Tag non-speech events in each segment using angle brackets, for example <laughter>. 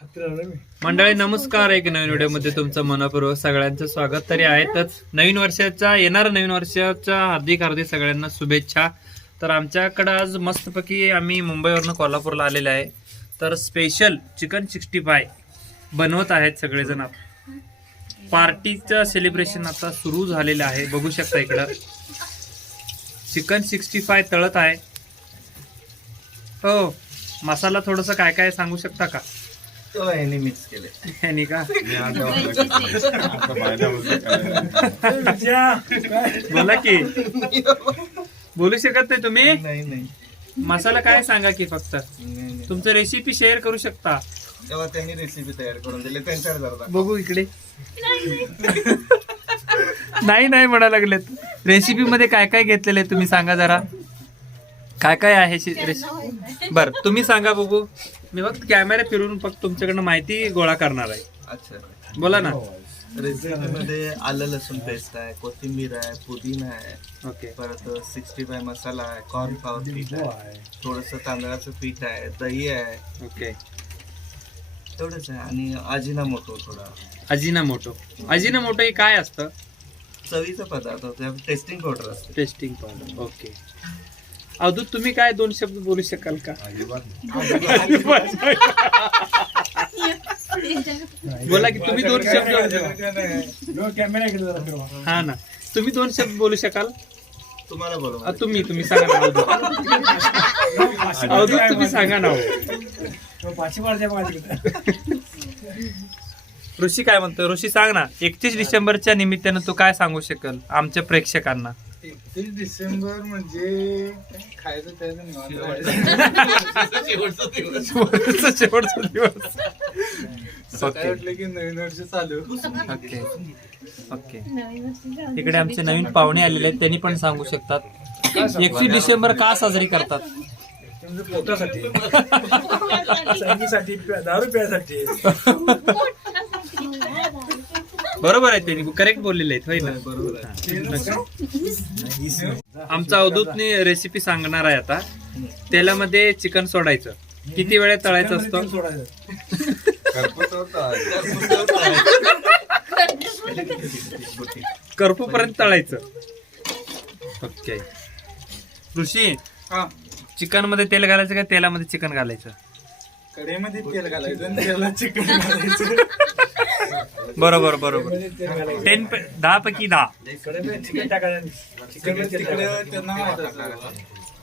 मंडळी नमस्कार. एक नवीन व्हिडिओमध्ये तुमचं मनपूर्वक सगळ्यांचं स्वागत. तरी आहेतच. नवीन वर्षाच्या येणार नवीन वर्षाच्या हार्दिक हार्दिक सगळ्यांना शुभेच्छा. तर आमच्याकडं आज मस्तपैकी आम्ही मुंबईवरनं कोल्हापूरला आलेले आहे. तर स्पेशल चिकन सिक्स्टी फाय बनवत आहेत सगळेजण पार्टीचं सेलिब्रेशन आता सुरू झालेलं आहे. बघू शकता इकडं. चिकन सिक्स्टी फाय तळत आहे. हो मसाला थोडंसं काय काय सांगू शकता का? तो याने मिक्स केले. यांनी का? <laughs> बोला की. बोलू शकत नाही तुम्ही? नाही नाही. मसाला काय सांगा की फक्त? नाही, नाही. तुमचं रेसिपी शेअर करू शकता. तेव्हा त्यांनी रेसिपी तयार करून दिली. त्यांच्यावर जरा बघू इकडे. नाही नाही. म्हणा लागलेत. रेसिपी मध्ये काय काय घेतलेले तुम्ही सांगा जरा. काय काय आहे रेसिपी बर तुम्ही सांगा बघू. मी फक्त कॅमेरा फिरून फक्त तुमच्याकडनं माहिती गोळा करणार आहे. अच्छा. बोला ना. रेसिपी मध्ये आलं लसूण पेस्ट आहे कोथिंबीर आहे पुदिना आहे. ओके. परत सिक्स्टी फाय मसाला आहे कॉर्न फ्लावर पीठ आहे. थोडस तांदळाचं पीठ आहे दही आहे. ओके. तेवढंच आहे. आणि आजीना मोठो थोडा. अजिना मोटो अजिना मोटो हे काय असतं? चवीचा पदार्थ टेस्टिंग पावडर असते. Tasting powder okay. अवधूत तुम्ही काय दोन शब्द बोलू शकाल का? बोला की तुम्ही दोन शब्द हा ना. तुम्ही दोन शब्द बोलू शकाल? तुम्हाला तुम्ही तुम्ही सांगा ना अवधूत तुम्ही सांगा ना. हो. ऋषी काय म्हणतो ऋषी सांग ना. एकतीस डिसेंबरच्या निमित्तानं तू काय सांगू शकाल आमच्या प्रेक्षकांना? एकतीस डिसेंबर म्हणजे खायचं शेवटचा शेवटचा दिवस. सकाळी उठलं की नवीन वर्ष चालू. ओके ओके इकडे आमचे नवीन पाहुणे आलेले आहेत त्यांनी पण सांगू शकतात. एकवीस डिसेंबर का साजरी करतात? तुमच्या पोटासाठी. दारू प्यायसाठी. बरोबर आहे त्यांनी करेक्ट बोललेले आहेत होय ना? बरोबर आहे आमचा अवधूतने रेसिपी सांगणार आहे आता. तेलामध्ये चिकन सोडायचं. किती वेळेत तळायचं असतं? करपू पर्यंत तळायचं. ओके. ऋषी हा. चिकनमध्ये तेल घालायचं का तेलामध्ये चिकन घालायचं? कढईमध्ये तेल घालायचं आणि त्याला चिकन घालायचं. बरोबर बरोबर. टेन दहा पैकी दहा.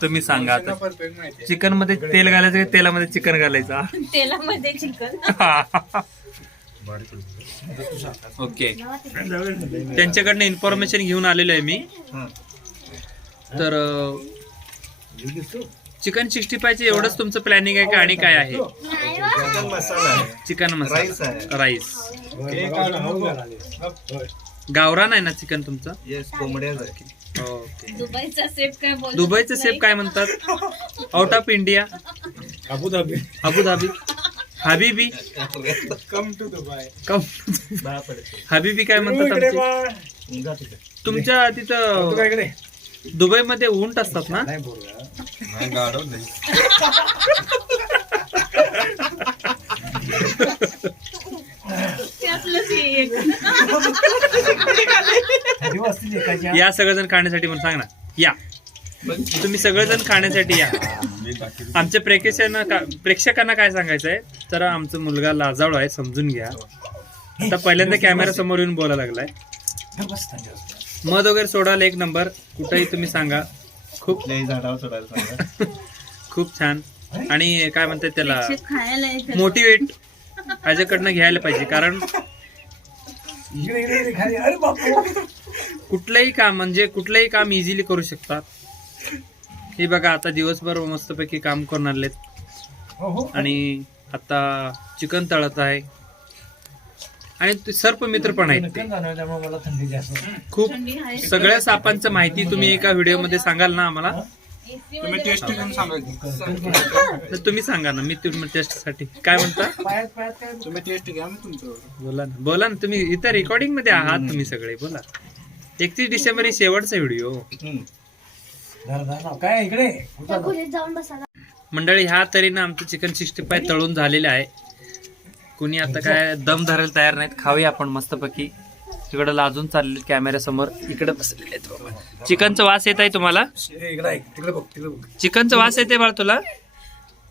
तुम्ही सांगा. चिकनमध्ये तेल घालायचं का तेलामध्ये चिकन घालायचं? तेलामध्ये चिकन. ओके. त्यांच्याकडनं इन्फॉर्मेशन घेऊन आलेलो आहे मी. तर चिकन सिक्स्टी फायचे एवढंच तुमचं प्लॅनिंग आहे का आणि काय आहे? चिकन मसाला आहे. चिकन राईस मसाला आहे. राईस. हे. गावरान आहे ना चिकन तुमचं? Yes okay. दुबईचा सेफ काय बोल दुबईचं सेफ काय म्हणतात? Out of India Abu Dhabi. Abu Dhabi. हबीबी. कम टू दुबई कम दहा पडते. हबीबी काय म्हणतात इकडे आमचे? बा. जा तिकडे. तुमच्या तू तिथं दुबईमध्ये उंट असतात ना? नाही बोलूया त्यातलंच हे एक या सगळेजण खाण्यासाठी पण सांग ना. या. तुम्ही सगळेजण खाण्यासाठी या. आमच्या प्रेक्षकांना का- प्रेक्षकांना काय सांगायचं आहे तर आमचा मुलगा लाजाळू आहे समजून घ्या. आता पहिल्यांदा कॅमेरा समोर येऊन बोलायला लागलाय. मध वगैरे सोडाल एक नंबर कुठेही तुम्ही सांगा. खूप झाडावर सांगा. <laughs> खूप छान. आणि काय म्हणतात त्याला? खायला. मोटिवेट माझ्याकडनं घ्यायला पाहिजे कारण इकडे इकडे इकडे खाली. अरे बापू कुठलंही काम म्हणजे कुठलंही काम इझिली करू शकतात. हे बघा आता दिवसभर मस्तपैकी काम करून आणलेत हो हो. आणि आता चिकन तळत आहे. आणि ते सर्प मित्र पण आहेत ते. नक्की जाणवलं त्यामुळे मला थंडी जास्त खूप थंडी आहे. सगळ्या सापांचं माहिती तुम्ही एका व्हिडिओमध्ये सांगाल ना आम्हाला? तुम्ही टेस्ट घेऊन सांगा तर तुम्ही सांगा ना मी तुम्ही टेस्टसाठी काय म्हणता? पायात पायात काय तुम्ही टेस्ट घ्या मी तुमचं. बोला ना. बोला ना तुम्ही इथं रेकॉर्डिंगमध्ये आहात तुम्ही सगळे. बोला. एकतीस डिसेंबर ही शेवटचा व्हिडिओ. हम्म. धरा धरा काय इकडे कुठं जाऊ? जाऊन बसा मंडळी ह्या तऱ्हेनं आमचं चिकन सिक्स्टी फाय तळून झालेलं आहे. कुणी आता काय दम धरायला तयार नाहीत खाऊया आपण मस्तपैकी. तिकडे लाजून चालले कॅमेऱ्यासमोर इकडे बसलेले आहेत बाबा. चिकनचा वास येत आहे तुम्हाला? चिकनचा वास येते बाळ तुला?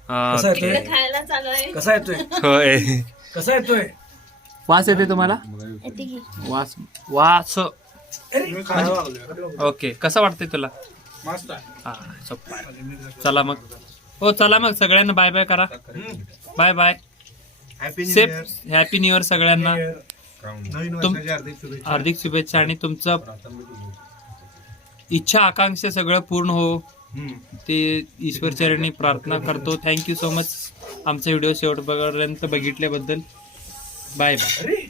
हा, कसा. येतोय? खायला चालू आहे कसा येतोय? होय. कसा येतोय? वास येते तुम्हाला? वास वास. लागलोय. ओके कसं वाटतंय तुला. हा. चला. मग. हो चला मग. सगळ्यांना बाय बाय करा. बाय बाय हॅपी न्यू सेफ इयर हॅपी न्यू इयर सगळ्यांना. नवीन तुम- वर्षाच्या हार्दिक शुभेच्छा. हार्दिक शुभेच्छा आणि तुमचं इच्छा आकांक्षा सगळं पूर्ण हो. हम्म. ते ईश्वर चरणी प्रार्थना करतो. थँक्यू सो मच आमचा व्हिडिओ शेवटपर्यंत बघितल्याबद्दल. बाय बाय अरे!